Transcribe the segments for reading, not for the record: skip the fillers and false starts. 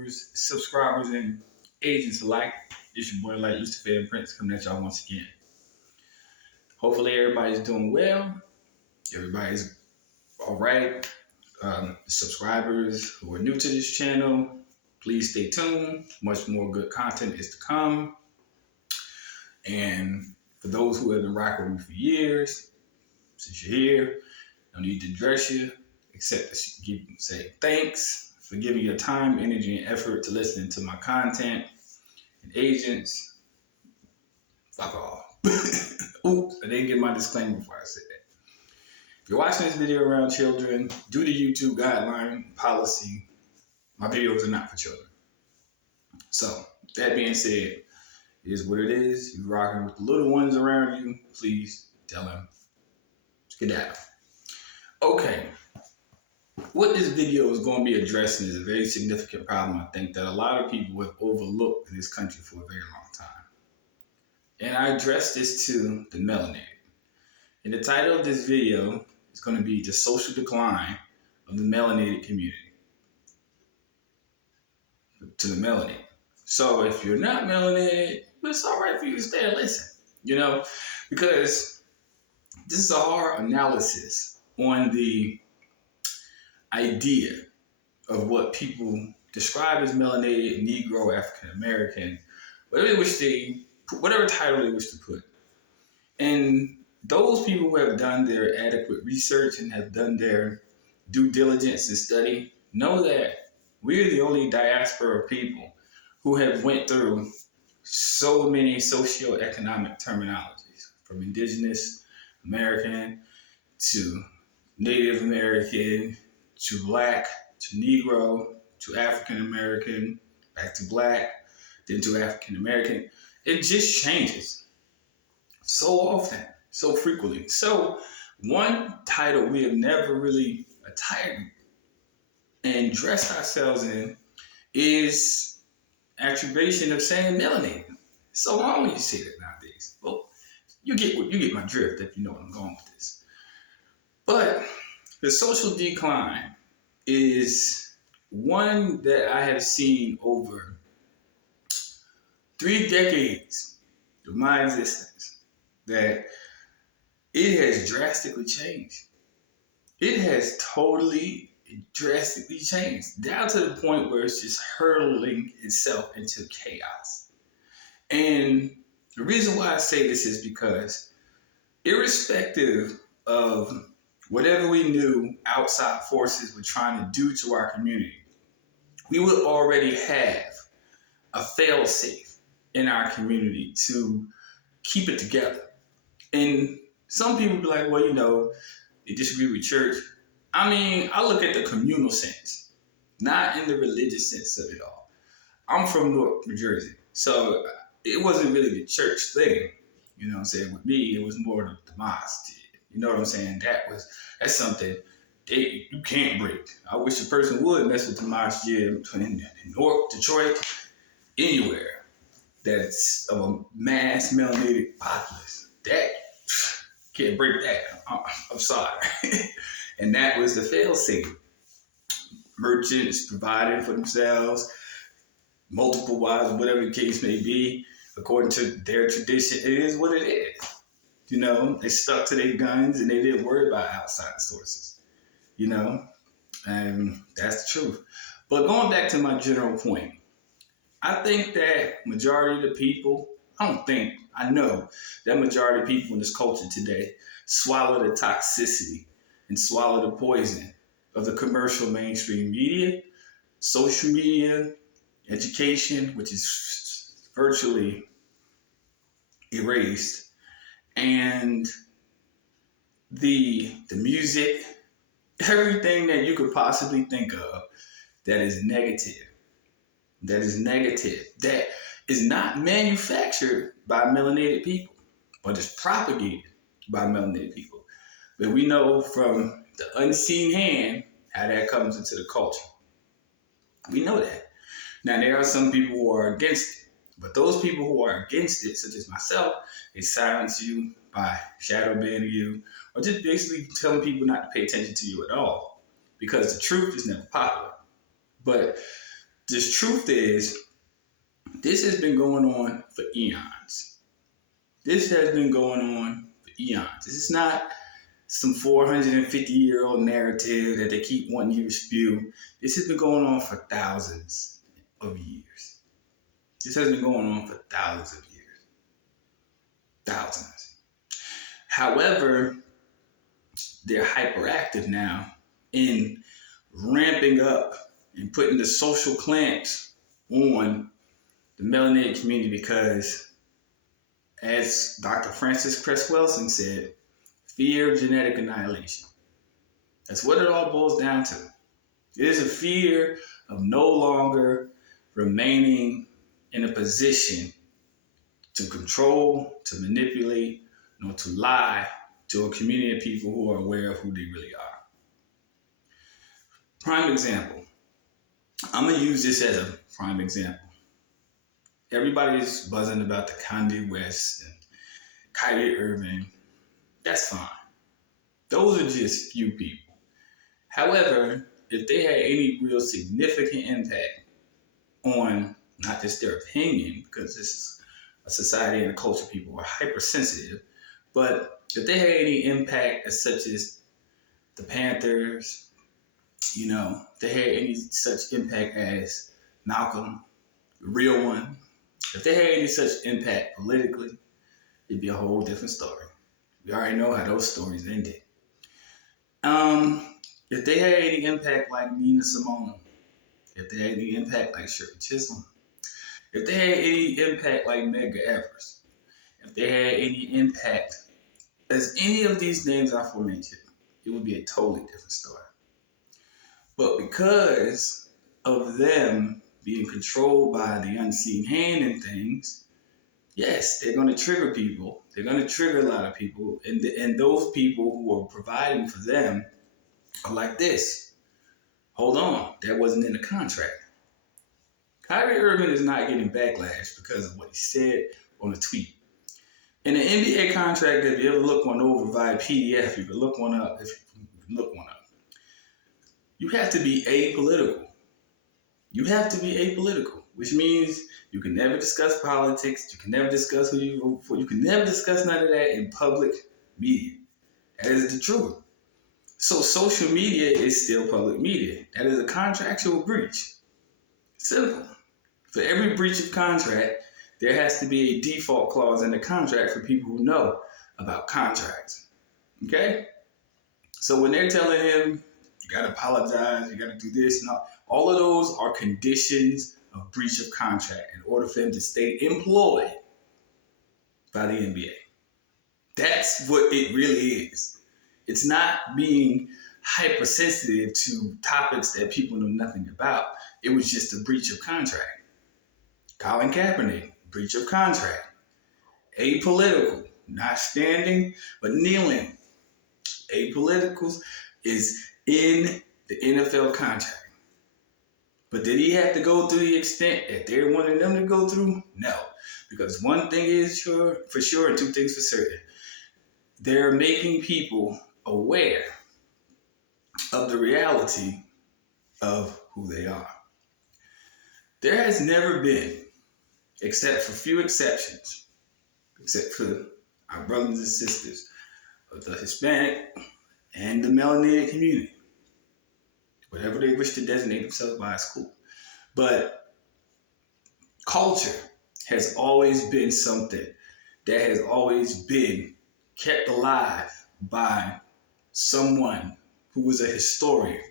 viewers, subscribers, and agents alike. It's your boy, Luciferian Prince, coming at y'all once again. Hopefully, everybody's doing well. Everybody's all right. Subscribers who are new to this channel, please stay tuned. Much more good content is to come. And for those who have been rocking with me for years, since you're here, no need to address you, except to say thanks for giving your time, energy, and effort to listening to my content. And agents, fuck off. Oops, I didn't get my disclaimer before I said that. If you're watching this video around children, due to YouTube guideline policy, my videos are not for children. So, that being said, it is what it is. You're rocking with the little ones around you. Please tell them. Skedaddle. Okay. What this video is going to be addressing is a very significant problem, I think, that a lot of people have overlooked in this country for a very long time. And I address this to the Melenated. And the title of this video is going to be The Social Decline of the Melanated Community. To the Melanated. So if you're not melanated, it's all right for you to stay and listen, because this is a hard analysis on the idea of what people describe as melanated, Negro, African American, whatever title they wish to put. And those people who have done their adequate research and have done their due diligence and study know that we're the only diaspora of people who have went through so many socioeconomic terminologies, from indigenous American to Native American to Black to Negro to African American, back to Black, then to African American. It just changes so often, so frequently. So one title we have never really attired and dressed ourselves in is attribution of saying melanated. So wrong when you say that nowadays. Well, you get my drift if you know where I'm going with this. But the social decline is one that I have seen over 3 decades of my existence, that it has drastically changed. It has totally drastically changed, down to the point where it's just hurling itself into chaos. And the reason why I say this is because, irrespective of whatever we knew outside forces were trying to do to our community, we would already have a fail-safe in our community to keep it together. And some people be like, well, they disagree with church. I mean, I look at the communal sense, not in the religious sense of it all. I'm from Newark, New Jersey, so it wasn't really the church thing. You know what I'm saying? With me, it was more the mosque. You know what I'm saying? That's something you can't break. I wish a person would mess with the mosque in Newark, Detroit, anywhere that's of a mass melanated populace. That can't break that. I'm sorry. And that was the fail-safe. Merchants providing for themselves, multiple wives, whatever the case may be, according to their tradition. It is what it is. They stuck to their guns and they didn't worry about outside sources, and that's the truth. But going back to my general point, I think that majority of the people, I know that majority of people in this culture today swallow the toxicity and swallow the poison of the commercial mainstream media, social media, education, which is virtually erased, and the music, everything that you could possibly think of that is negative, that is not manufactured by melanated people, but is propagated by melanated people. But we know from the unseen hand how that comes into the culture. We know that. Now, there are some people who are against it, but those people who are against it, such as myself, they silence you by shadow banning you, or just basically telling people not to pay attention to you at all, because the truth is never popular. But this truth is, this has been going on for eons. This has been going on for eons. This is not some 450-year-old narrative that they keep wanting you to spew. This has been going on for thousands of years. This has been going on for thousands of years. Thousands. However, they're hyperactive now in ramping up and putting the social clamps on the melanated community because, as Dr. Francis Cress Welsing said, fear of genetic annihilation. That's what it all boils down to. It is a fear of no longer remaining in a position to control, to manipulate, nor to lie to a community of people who are aware of who they really are. Prime example. I'm going to use this as a prime example. Everybody's buzzing about the Kanye West and Kyrie Irving. That's fine. Those are just few people. However, if they had any real significant impact on not just their opinion, because this is a society and a culture people are hypersensitive, but if they had any impact as such as the Panthers, if they had any such impact as Malcolm, the real one, if they had any such impact politically, it'd be a whole different story. We already know how those stories ended. If they had any impact like Nina Simone, if they had any impact like Shirley Chisholm, if they had any impact like Medgar Evers, if they had any impact as any of these names aforementioned, it would be a totally different story. But because of them being controlled by the unseen hand in things, yes, they're going to trigger people. They're going to trigger a lot of people. And those people who are providing for them are like this. Hold on, that wasn't in the contract. Kyrie Irving is not getting backlash because of what he said on a tweet. In the NBA contract, if you ever look one over via PDF, you can look one up. You have to be apolitical. You have to be apolitical, which means you can never discuss politics. You can never discuss who you vote for. You can never discuss none of that in public media. That is the truth. So social media is still public media. That is a contractual breach. Simple. For every breach of contract, there has to be a default clause in the contract for people who know about contracts. Okay? So when they're telling him, you got to apologize, you got to do this, and all of those are conditions of breach of contract in order for him to stay employed by the NBA. That's what it really is. It's not being hypersensitive to topics that people know nothing about. It was just a breach of contract. Colin Kaepernick, breach of contract. Apolitical, not standing, but kneeling. Apolitical is in the NFL contract. But did he have to go through the extent that they wanted them to go through? No. Because one thing is for sure and two things for certain. They're making people aware of the reality of who they are. There has never been, except for few exceptions, except for our brothers and sisters of the Hispanic and the melanated community, whatever they wish to designate themselves by is cool. But culture has always been something that has always been kept alive by someone who was a historian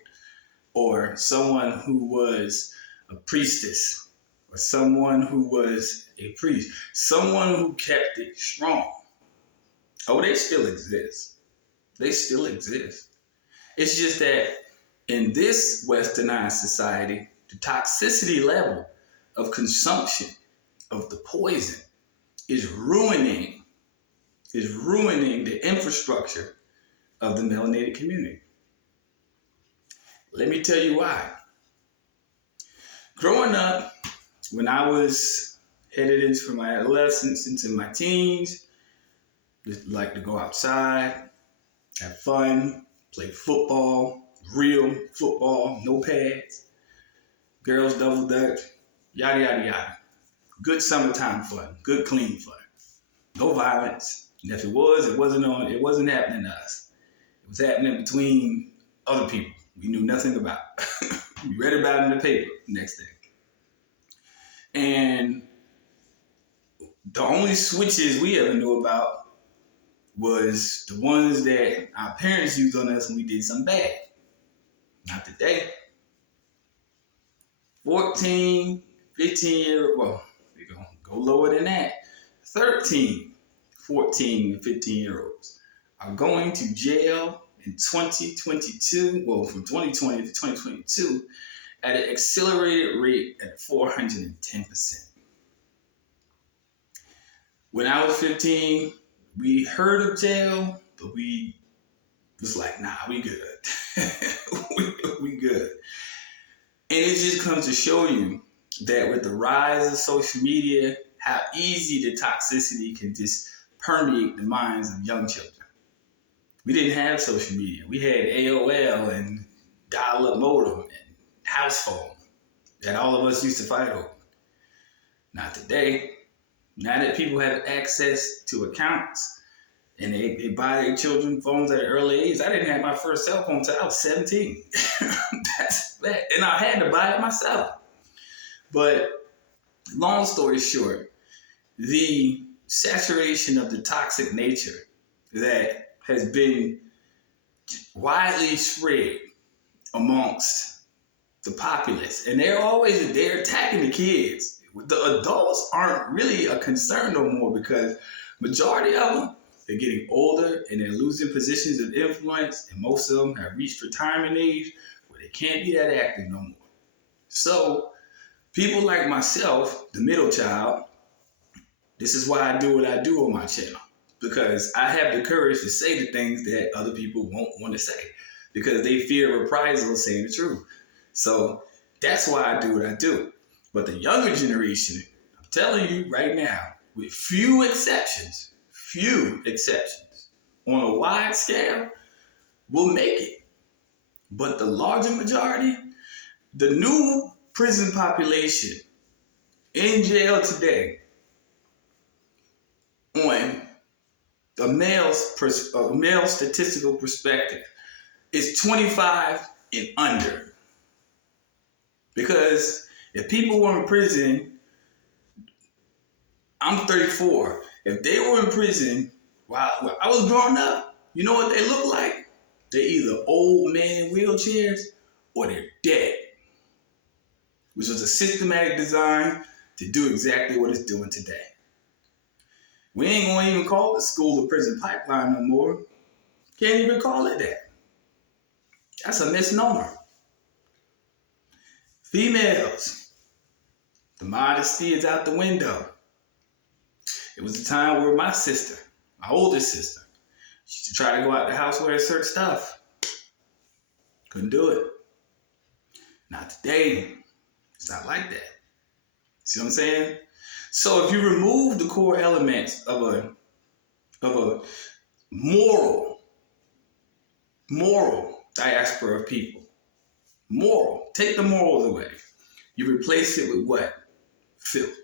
or someone who was a priestess or someone who was a priest, someone who kept it strong. Oh, they still exist. They still exist. It's just that in this westernized society, the toxicity level of consumption of the poison is ruining the infrastructure of the melanated community. Let me tell you why. Growing up, when I was headed into my adolescence, into my teens, just like to go outside, have fun, play football, real football, no pads. girls double dutch, yada, yada, yada. Good summertime fun, good clean fun. No violence. And if it was, it wasn't happening to us. It was happening between other people we knew nothing about. We read about it in the paper the next day. And the only switches we ever knew about was the ones that our parents used on us when we did something bad. Not today. 14, 15-year, well, we're going to go lower than that. 13, 14, and 15-year-olds are going to jail in 2022, well, from 2020 to 2022, at an accelerated rate at 410%. When I was 15, we heard of jail, but we was like, nah, we good. we good. And it just comes to show you that with the rise of social media, how easy the toxicity can just permeate the minds of young children. We didn't have social media. We had AOL and dial-up modem and house phone that all of us used to fight over. Not today. Now that people have access to accounts and they buy their children phones at an early age. I didn't have my first cell phone until I was 17. That's that. And I had to buy it myself. But long story short, the saturation of the toxic nature that has been widely spread amongst the populace, and they're attacking the kids. The adults aren't really a concern no more because majority of them, they're getting older and they're losing positions of influence, and most of them have reached retirement age where they can't be that active no more. So people like myself, the middle child, this is why I do what I do on my channel, because I have the courage to say the things that other people won't want to say because they fear reprisal saying the truth. So that's why I do what I do. But the younger generation, I'm telling you right now, with few exceptions, on a wide scale, will make it. But the larger majority, the new prison population in jail today, on a male statistical perspective, is 25 and under. Because if people were in prison, I'm 34. If they were in prison while I was growing up, you know what they look like? They're either old men in wheelchairs or they're dead. Which was a systematic design to do exactly what it's doing today. We ain't going to even call it school to prison pipeline no more. Can't even call it that. That's a misnomer. Females, the modesty is out the window. It was a time where my sister, my oldest sister, she used to try to go out the house wearing certain stuff. Couldn't do it. Not today. It's not like that. See what I'm saying? So if you remove the core elements of a moral diaspora of people, take the morals away. You replace it with what? Filth.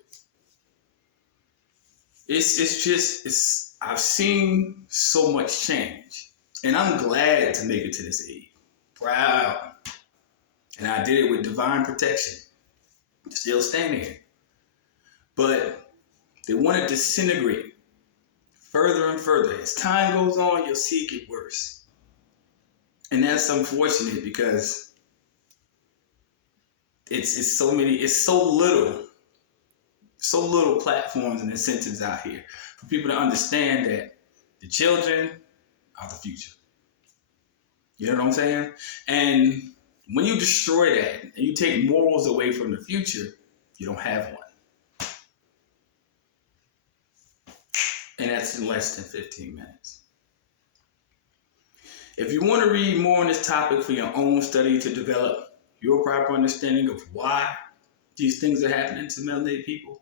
I've seen so much change, and I'm glad to make it to this age. Proud. And I did it with divine protection. Still standing here. But they want to disintegrate further and further. As time goes on, you'll see it get worse. And that's unfortunate because it's so little platforms and incentives out here for people to understand that the children are the future. You know what I'm saying? And when you destroy that and you take morals away from the future, you don't have one. And that's in less than 15 minutes. If you want to read more on this topic for your own study to develop your proper understanding of why these things are happening to melanated people,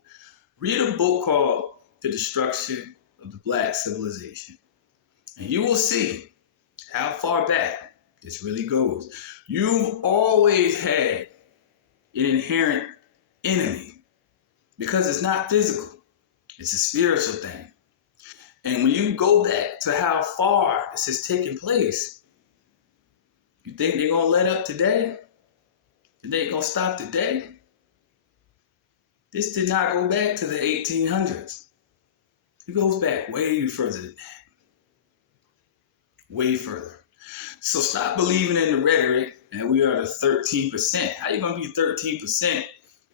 read a book called The Destruction of the Black Civilization. And you will see how far back this really goes. You've always had an inherent enemy because it's not physical. It's a spiritual thing. And when you go back to how far this has taken place, you think they're going to let up today? You think they're going to stop today? This did not go back to the 1800s. It goes back way further than that. Way further. So stop believing in the rhetoric that we are the 13%. How you going to be 13%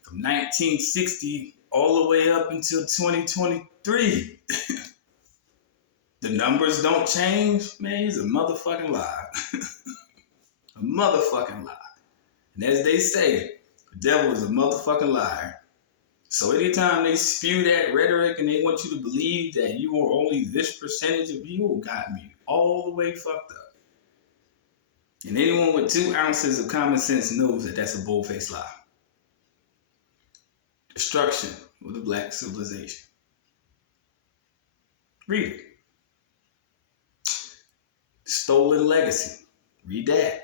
from 1960 all the way up until 2023? The numbers don't change? Man, it's a motherfucking lie. A motherfucking lie. And as they say, the devil is a motherfucking liar. So anytime they spew that rhetoric and they want you to believe that you are only this percentage of you, got me all the way fucked up. And anyone with 2 ounces of common sense knows that that's a bull-faced lie. Destruction of the black civilization. Read it. Stolen legacy. Read that.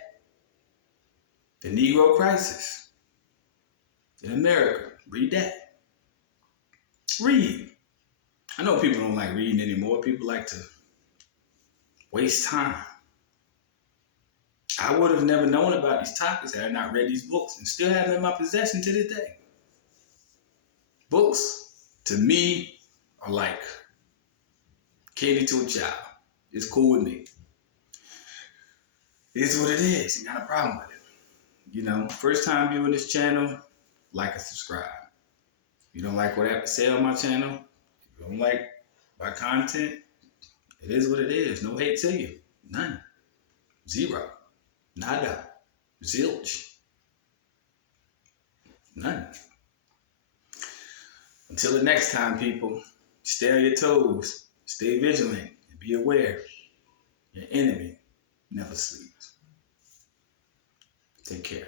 The Negro crisis in America. Read that. Read. I know people don't like reading anymore. People like to waste time. I would have never known about these topics had I not read these books and still have them in my possession to this day. Books, to me, are like candy to a child. It's cool with me. It is what it is. Ain't got a problem with it. You know, first time viewing this channel, like and subscribe. If you don't like what I have to say on my channel, if you don't like my content, it is what it is. No hate to you. None. Zero. Nada. Zilch. None. Until the next time, people, stay on your toes, stay vigilant, and be aware. Your enemy never sleeps. Take care.